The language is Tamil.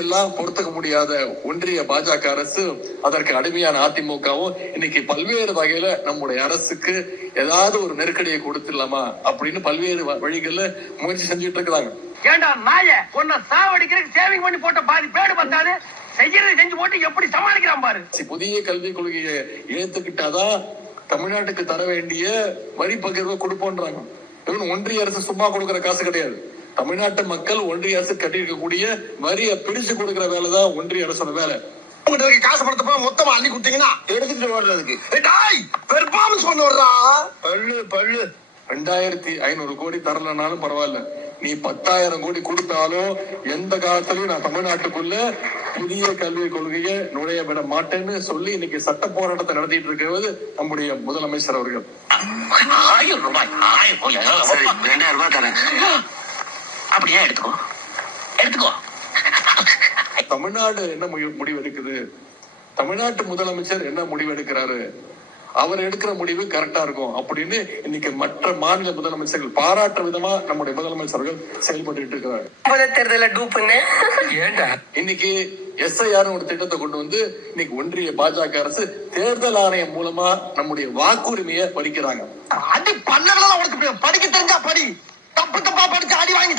எல்லாம் பொறுத்துக்க முடியாத ஒன்றிய பாஜக அரசு, அதற்கு அடிமையான அதிமுகவும் இன்னைக்கு பல்வேறு வகையில நம்முடைய அரசுக்கு ஏதாவது ஒரு நெருக்கடியை கொடுத்துடலாமா அப்படின்னு பல்வேறு வழிகள்ல முயற்சி செஞ்சுட்டு இருக்கிறாங்க. ஏண்டா நாய உன்னை சாவடிக்கிறதுக்கு சேவிங் பண்ணி போட்ட பாதி பேடு பார்த்தாது செய்யறது செஞ்சு போட்டு எப்படி சமாளிக்கிறான் பாரு. புதிய கல்விக் கொள்கையை ஏத்துக்கிட்டாதான் தமிழ்நாட்டுக்கு தர வேண்டிய வரி பகிர்வை கொடுப்போன்றாங்க. ஒன்றிய அரசு சும்மா கொடுக்கிற காசு கிடையாது. தமிழ்நாட்டு மக்கள் ஒன்றிய அரசு கட்டியிருக்கக்கூடிய வரியை பிடிச்சு கொடுக்கிற வேலைதான் ஒன்றிய அரசோட வேலை. காசு படத்தை மொத்தமா அள்ளி கொடுத்தீங்கன்னா எடுத்துட்டு வர்றதுக்கு பெர்ஃபார்மன்ஸ் பண்ண வர்றா பல்லு பல்லு 2500 கோடி தரலனாலும் பரவாயில்ல, நீ 10,000 கோடி கொடுத்தாலும் எந்த காலத்திலயும் நான் தமிழ்நாட்டுக்குள்ள புதிய கல்விக் கொள்கையை நுழைய விட மாட்டேன்னு சொல்லி இன்னைக்கு சட்ட போராட்டத்தை நடத்திட்டு இருக்கிறது நம்முடைய முதலமைச்சர் அவர்கள். 1000 ரூபாய் 2000 ரூபாய் தரேன், அப்படியே எடுத்துக்கோ. தமிழ்நாடு என்ன முடிவு எடுக்குது, தமிழ்நாட்டு முதலமைச்சர் என்ன முடிவு எடுக்கிறாரு, அவர் எடுக்கிற முடிவு கரெக்டா இருக்கும் அப்படின்னு இன்னைக்கு மற்ற மாநில முதலமைச்சர்கள் பாராட்டுற விதமா நம்முடைய முதலமைச்சர்கள் செயல்பட்டு இருக்கிறார். இன்னைக்கு SIR ஒரு திட்டத்தை கொண்டு வந்து இன்னைக்கு ஒன்றிய பாஜக அரசு தேர்தல் ஆணையம் மூலமா நம்முடைய வாக்குரிமையை பறிக்கிறாங்க. படிக்க தெரிஞ்சா படி, தப்பு தப்பா படிச்சு அடி வாங்கி